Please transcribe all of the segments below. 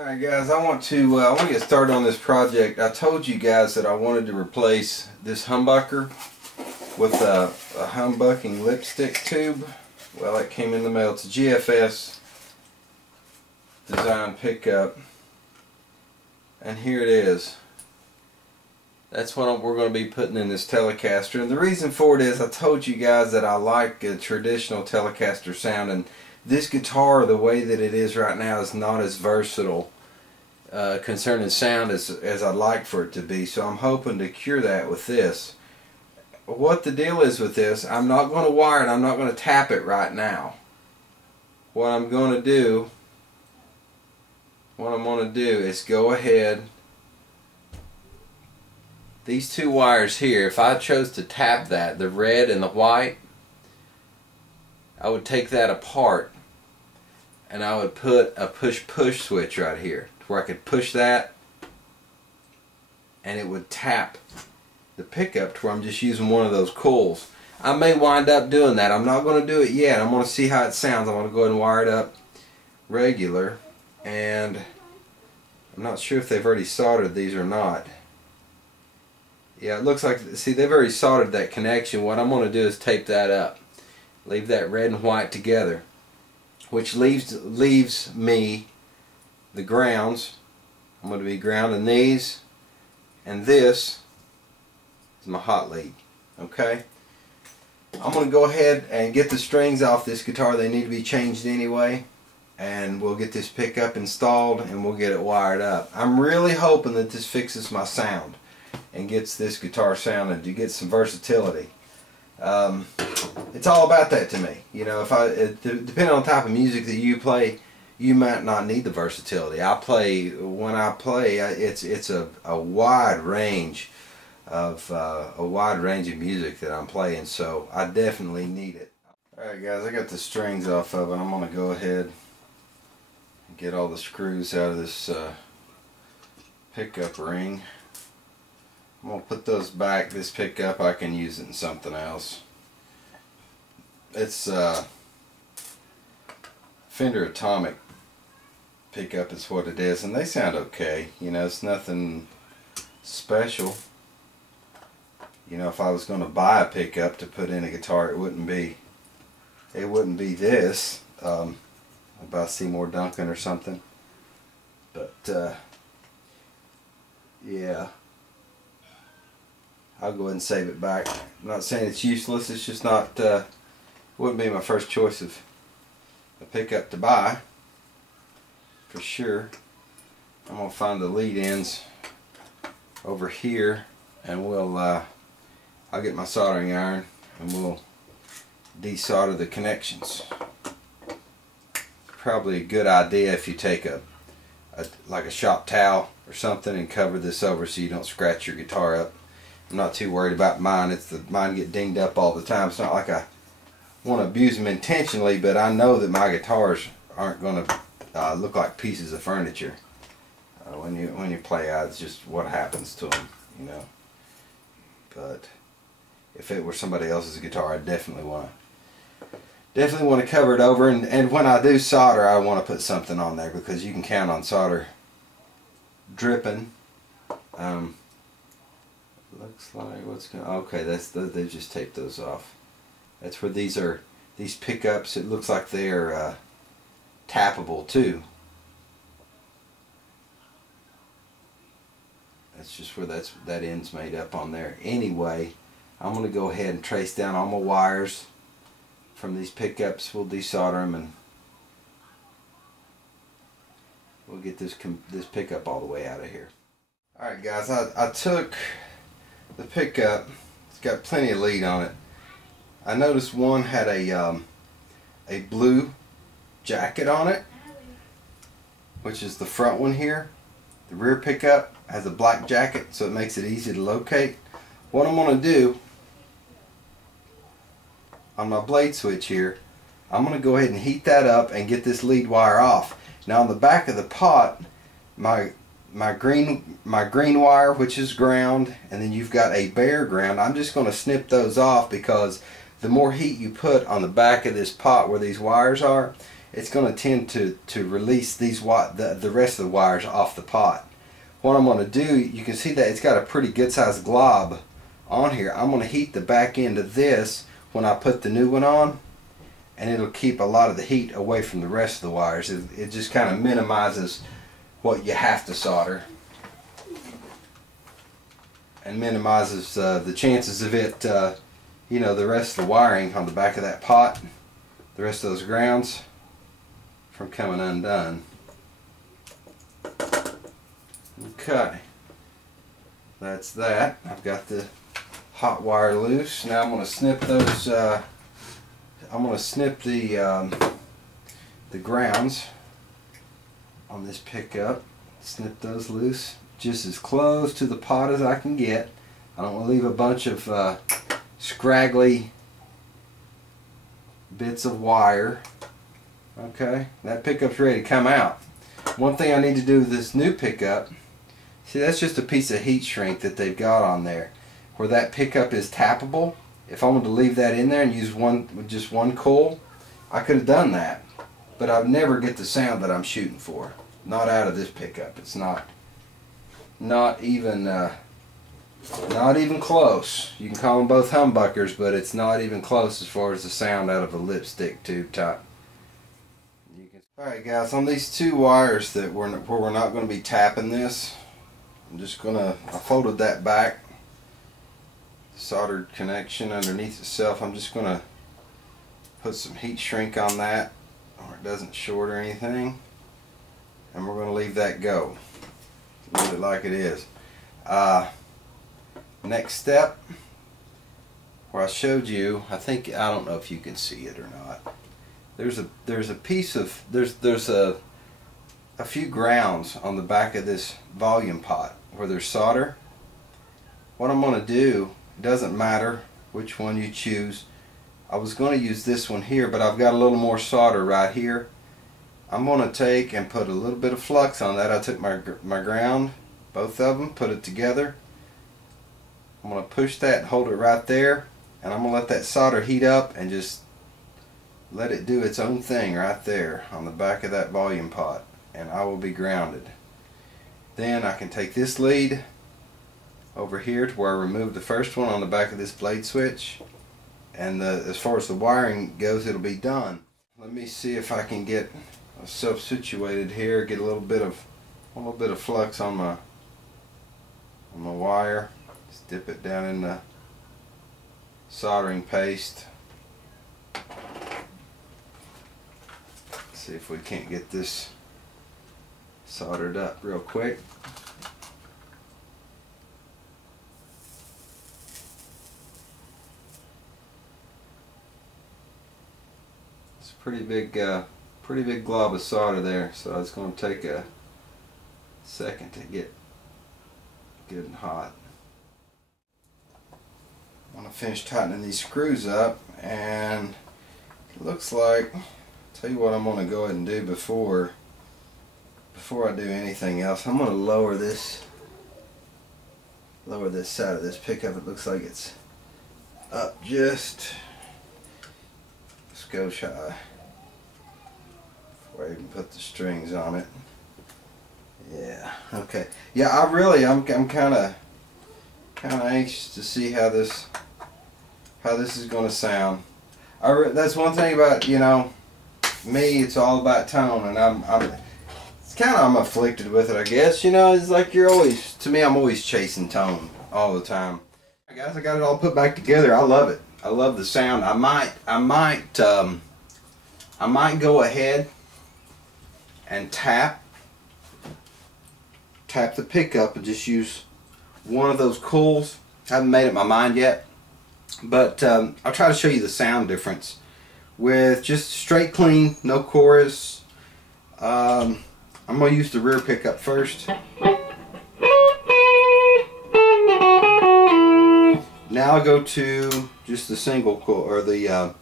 Alright guys, I want to get started on this project. I told you guys that I wanted to replace this humbucker with a humbucking lipstick tube. Well, that came in the mail. It's a GFS design pickup, and here it is. That's what we're going to be putting in this Telecaster, and the reason for it is I told you guys that I like a traditional Telecaster sound, and this guitar, the way that it is right now, is not as versatile concerning sound as I'd like for it to be. So I'm hoping to cure that with this. What the deal is with this, I'm not going to wire it, I'm not going to tap it right now. What I'm going to do is go ahead, these two wires here, if I chose to tap that, the red and the white, I would take that apart and I would put a push-push switch right here where I could push that and it would tap the pickup to where I'm just using one of those coils. I may wind up doing that. I'm not going to do it yet. I'm going to see how it sounds. I'm going to go ahead and wire it up regular, and I'm not sure if they've already soldered these or not. Yeah, it looks like, see, they've already soldered that connection. What I'm going to do is tape that up. Leave that red and white together, which leaves me the grounds. I'm going to be grounding these, and this is my hot lead. Okay, I'm going to go ahead and get the strings off this guitar. They need to be changed anyway, and we'll get this pickup installed and we'll get it wired up. I'm really hoping that this fixes my sound and gets this guitar sounding to get some versatility. It's all about that to me. You know, depending on the type of music that you play, you might not need the versatility. When I play, it's a wide range of music that I'm playing, so I definitely need it. Alright guys, I got the strings off of it. I'm going to go ahead and get all the screws out of this pickup ring. I'm going to put those back. This pickup, I can use it in something else. It's Fender Atomic pickup is what it is, and they sound okay. You know, it's nothing special. You know, if I was going to buy a pickup to put in a guitar, it wouldn't be this. About Seymour Duncan or something. But yeah, I'll go ahead and save it back. I'm not saying it's useless, it's just not, wouldn't be my first choice of a pickup to buy, for sure. I'm going to find the lead ends over here, and I'll get my soldering iron and we'll desolder the connections. Probably a good idea if you take like a shop towel or something and cover this over so you don't scratch your guitar up. I'm not too worried about mine. Mine get dinged up all the time. It's not like I want to abuse them intentionally, but I know that my guitars aren't going to look like pieces of furniture when you play out. It's just what happens to them, you know. But if it were somebody else's guitar, I definitely want to cover it over. And when I do solder, I want to put something on there, because you can count on solder dripping. Looks like okay, they just taped those off. That's where these pickups, it looks like they're tappable too. That's just where that end's made up on there. Anyway, I'm going to go ahead and trace down all my wires from these pickups. We'll desolder them and we'll get this pickup all the way out of here. Alright guys, I took the pickup. It's got plenty of lead on it. I noticed one had a blue jacket on it, which is the front one here. The rear pickup has a black jacket, so it makes it easy to locate. What I'm going to do on my blade switch here, I'm going to go ahead and heat that up and get this lead wire off. Now on the back of the pot, my green wire, which is ground, and then you've got a bare ground. I'm just going to snip those off, because the more heat you put on the back of this pot where these wires are, it's going to tend to release these the rest of the wires off the pot. What I'm going to do, you can see that it's got a pretty good sized glob on here. I'm going to heat the back end of this when I put the new one on, and it'll keep a lot of the heat away from the rest of the wires. It just kind of minimizes what you have to solder and minimizes the chances of it, you know, the rest of the wiring on the back of that pot, the rest of those grounds, from coming undone. Okay, that's that. I've got the hot wire loose. Now I'm going to snip those. I'm going to snip the grounds on this pickup. Snip those loose, just as close to the pot as I can get. I don't want to leave a bunch of scraggly bits of wire. Okay, that pickup's ready to come out. One thing I need to do with this new pickup, see, that's just a piece of heat shrink that they've got on there. Where that pickup is tappable, if I wanted to leave that in there and use just one coil, I could have done that. But I'd never get the sound that I'm shooting for. Not out of this pickup. It's not even close. You can call them both humbuckers, but it's not even close as far as the sound out of a lipstick tube type. Alright guys, on these two wires that where we're not going to be tapping this, I folded that back, soldered connection underneath itself. I'm just going to put some heat shrink on that, or it doesn't short or anything, and we're going to leave that go. Leave it like it is. Next step, where I showed you, I don't know if you can see it or not. There's a piece of there's a few grounds on the back of this volume pot where there's solder. What I'm going to do, doesn't matter which one you choose. I was going to use this one here, but I've got a little more solder right here. I'm going to take and put a little bit of flux on that. I took my ground, both of them, put it together. I'm going to push that and hold it right there, and I'm going to let that solder heat up and just let it do its own thing right there on the back of that volume pot, and I will be grounded. Then I can take this lead over here to where I removed the first one on the back of this blade switch, and as far as the wiring goes, it'll be done. Let me see if I can get myself situated here, get a little bit of flux on my wire. Just dip it down in the soldering paste. See if we can't get this soldered up real quick. It's a pretty big glob of solder there, so it's going to take a second to get good and hot. I'm going to finish tightening these screws up, and it looks like, tell you what I'm going to go ahead and do before I do anything else. I'm going to lower this side of this pickup. It looks like it's up just a skosh high before I even put the strings on it. Yeah, okay. Yeah, I'm kind of anxious to see how this is going to sound. That's one thing about, you know, me, it's all about tone, and I'm afflicted with it, I guess. You know, it's like I'm always chasing tone all the time. Alright guys, I got it all put back together. I love it. I love the sound. I might go ahead and tap the pickup and just use one of those coils. I haven't made up my mind yet, but I'll try to show you the sound difference with just straight clean, no chorus. I'm going to use the rear pickup first. Now I'll go to just the single coil, or the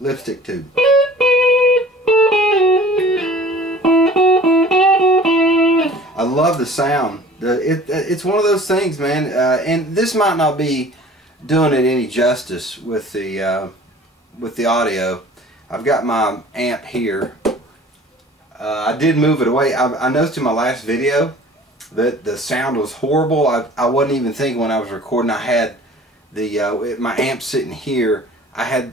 lipstick tube. I love the sound. It's one of those things, man, and this might not be doing it any justice with the audio. I've got my amp here, I did move it away. I noticed in my last video that the sound was horrible. I wasn't even thinking when I was recording. I had the my amp sitting here. I had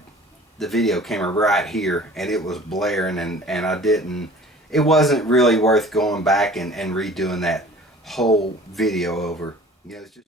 the video camera right here, and it was blaring, and I didn't. It wasn't really worth going back and redoing that whole video over. You know, it's just